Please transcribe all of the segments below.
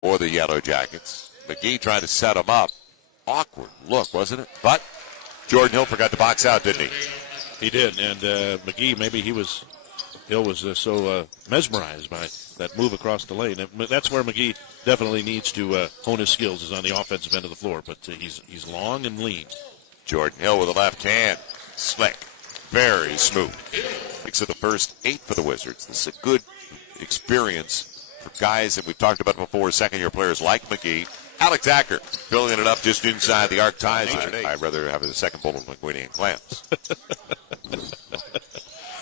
for the Yellow Jackets. McGee trying to set him up. Awkward look, wasn't it? But Jordan Hill forgot to box out, didn't he? He did, and McGee, maybe Hill was so mesmerized by that move across the lane. That's where McGee definitely needs to hone his skills, is on the offensive end of the floor. But he's long and lean. Jordan Hill with a left hand. Slick. Very smooth. Makes it the first 8 for the Wizards. This is a good experience for guys that we've talked about before, second-year players like McGee. Alex Acker filling it up just inside the arc ties. I'd rather have a second bowl of linguine and clams.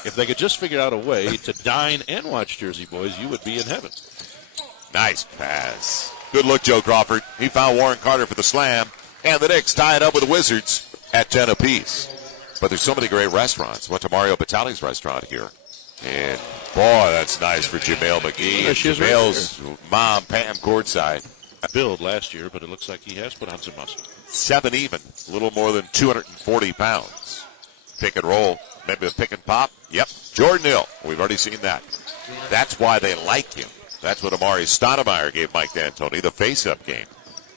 If they could just figure out a way to dine and watch Jersey Boys, you would be in heaven. Nice pass. Good look, Joe Crawford. He found Warren Carter for the slam. And the Knicks tie it up with the Wizards at 10 apiece. But there's so many great restaurants. Went to Mario Batali's restaurant here. And, boy, that's nice for Jamel McGee. Yeah, and Jamel's mom, Pam, courtside. Build last year, but it looks like he has put on some muscle. 7 even, a little more than 240 pounds. Pick and roll, maybe a pick and pop. Yep, Jordan Hill. We've already seen that. That's why they like him. That's what Amari Stoudemire gave Mike D'Antoni, the face-up game.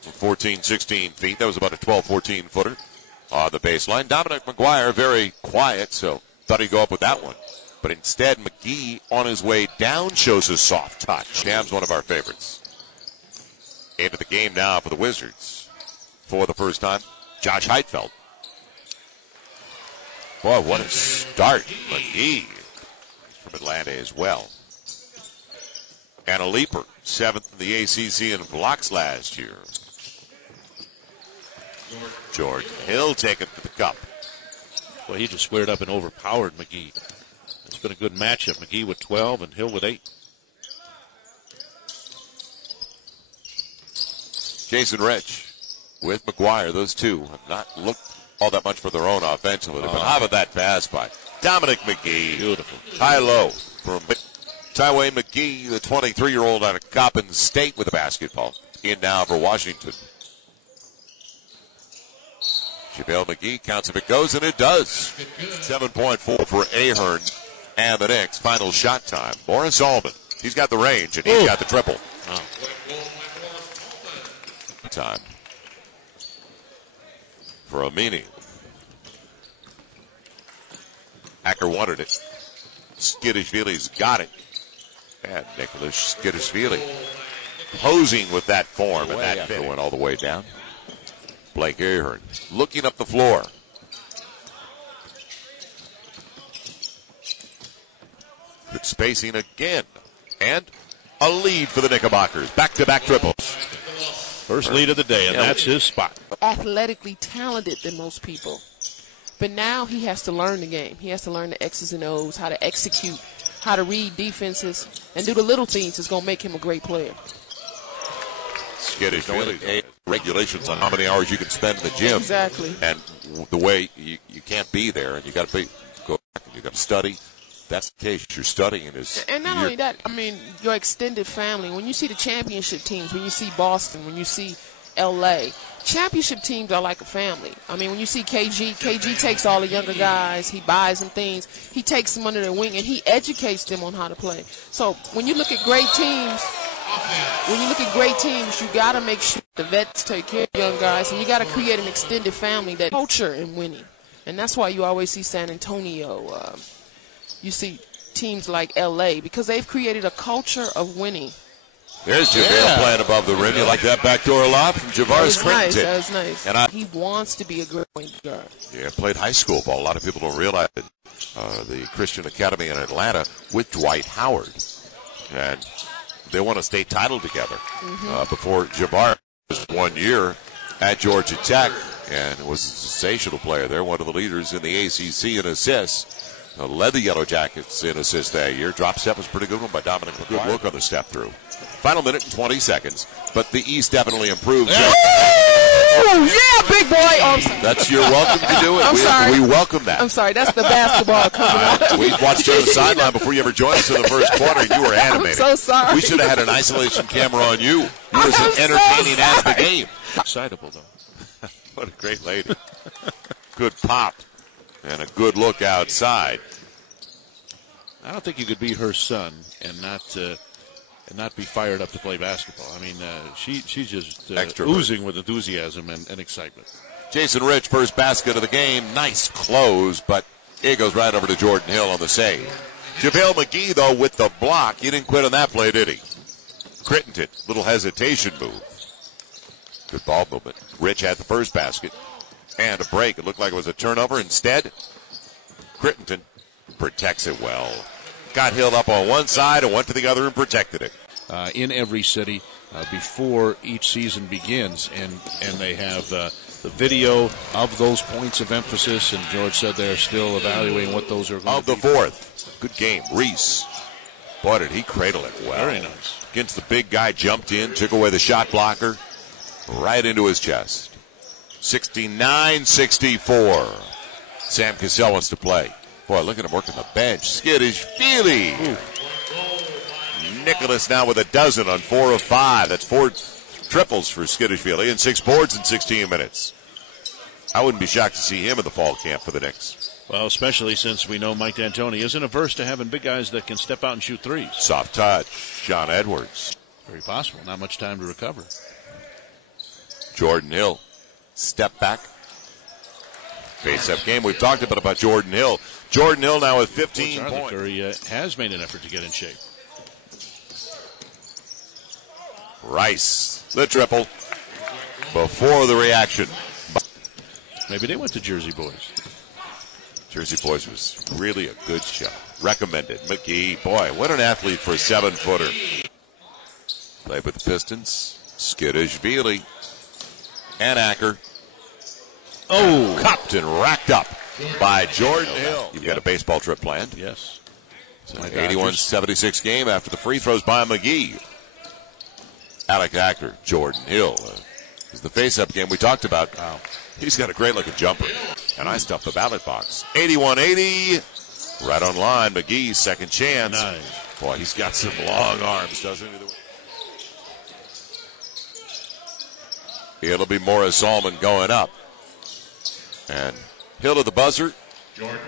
From 14, 16 feet, that was about a 12, 14-footer on the baseline. Dominic McGuire, very quiet, so thought he'd go up with that one. But instead, McGee, on his way down, shows a soft touch. Cam's one of our favorites. Into the game now for the Wizards. For the first time, Josh Heitfeld. Boy, what a start. McGee from Atlanta as well. And a leaper, 7th in the ACC in blocks last year. Jordan Hill taking to the cup. Well, he just squared up and overpowered McGee. It's been a good matchup. McGee with 12 and Hill with 8. Jason Rich with McGuire. Those two have not looked all that much for their own offensively. But how about that pass by Dominic McGee? Beautiful. High-low from Tyway McGee, the 23-year-old out of Coppin State with the basketball. In now for Washington. JaVale McGee counts if it goes, and it does. 7.4 for Ahern and the Knicks. Final shot time. Morris Allman. He's got the range, and he's got the triple. Oh. Time for Amini. Acker wanted it. Skidishvili's got it. And Nicholas Skidishvili posing with that form, and that fit went all the way down. Blake Ahern looking up the floor. Good spacing again. And a lead for the Knickerbockers. Back-to-back triples. First lead of the day, and that's his spot. Athletically talented than most people. But now he has to learn the game. He has to learn the X's and O's, how to execute, how to read defenses, and do the little things that's going to make him a great player. Skittish regulations on how many hours you can spend in the gym. Exactly. And the way you can't be there, and you got to go back and you got to study. That's the case. You're studying is. And not only that, I mean, your extended family. When you see the championship teams, when you see Boston, when you see L.A., championship teams are like a family. I mean, when you see KG takes all the younger guys. He buys them things. He takes them under their wing, and he educates them on how to play. So when you look at great teams, you got to make sure the vets take care of young guys, and you got to create an extended family that culture in winning. And that's why you always see San Antonio. You see teams like L.A. because they've created a culture of winning. There's JaVale playing above the rim. You like that backdoor lob from Javaris Crittenton. That was nice. And he wants to be a great point guard. Yeah, played high school ball. A lot of people don't realize it. The Christian Academy in Atlanta with Dwight Howard. And they won a state title together before Javaris was 1 year at Georgia Tech and was a sensational player there, one of the leaders in the ACC in assists. Led the Yellow Jackets in assists that year. Drop step was a pretty good one by Dominic McGuire. Good look on the step through. Final minute and 20 seconds, but the East definitely improved. Oh, yeah, big boy. Oh, I'm sorry. That's you're welcome to do it. Sorry. We welcome that. I'm sorry. That's the basketball coming out. We watched you on the sideline before you ever joined us in the first quarter. You were animated. I'm so sorry. We should have had an isolation camera on you. You were as entertaining as the game. Excitable, though. What a great lady. Good pop and a good look outside. I don't think you could be her son and not and not be fired up to play basketball. I mean, she's just Extrovert. oozing with enthusiasm and excitement. Jason Rich, first basket of the game. Nice close, but it goes right over to Jordan Hill on the save. JaVale McGee, though, with the block. He didn't quit on that play, did he? Crittenton, little hesitation move. Good ball movement. Rich had the first basket and a break. It looked like it was a turnover. Instead, Crittenton protects it well. Got Hill up on one side and went to the other and protected it. In every city before each season begins, and they have the video of those points of emphasis, and George said they're still evaluating what those are going to be. Of the fourth. Good game. Reese. Boy, did he cradle it well. Very nice. Against the big guy, jumped in, took away the shot blocker, right into his chest. 69-64. Sam Cassell wants to play. Boy, look at him working the bench. Skittish Feely. Nicholas now with a dozen on 4 of 5. That's 4 triples for Skittish Feely and 6 boards in 16 minutes. I wouldn't be shocked to see him in the fall camp for the Knicks. Well, especially since we know Mike D'Antoni isn't averse to having big guys that can step out and shoot threes. Soft touch. Sean Edwards. Very possible. Not much time to recover. Jordan Hill. Step back. Face-up game. We've talked about Jordan Hill. Jordan Hill now with 15 points. Curry has made an effort to get in shape. Rice, the triple. Before the reaction. Maybe they went to Jersey Boys. Jersey Boys was really a good show. Recommended. McGee, boy, what an athlete for a 7-footer. Played with the Pistons. Skittish Feely. And Acker. Oh! Cupped and racked up by Jordan Hill. You've got a baseball trip planned? Yes. It's an 81-76 game after the free throws by McGee. Alec Acker, Jordan Hill. Is the face-up game we talked about. Wow. He's got a great-looking jumper. And I stuffed the ballot box. 81-80. Right on line. McGee, second chance. Nice. Boy, he's got some long arms, doesn't he? It'll be Morris Allman going up. And Hill to the buzzer.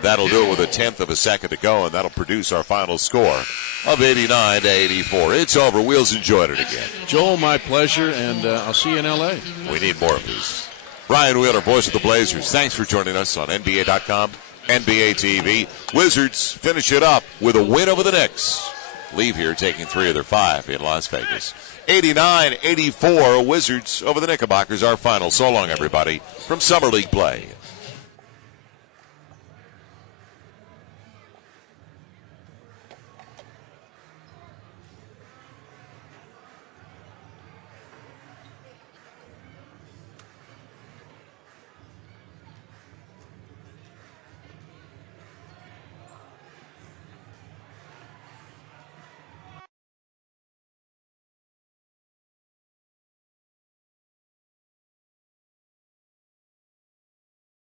That'll do it with 1/10 of a second to go, and that'll produce our final score of 89-84. It's over. Wheels enjoyed it again. Joel, my pleasure, and I'll see you in L.A. We need more of these. Brian Wheeler, voice of the Blazers. Thanks for joining us on NBA.com, NBA TV. Wizards finish it up with a win over the Knicks. Leave here taking 3 of their 5 in Las Vegas. 89-84 Wizards over the Knickerbockers, our final. So long, everybody, from Summer League play.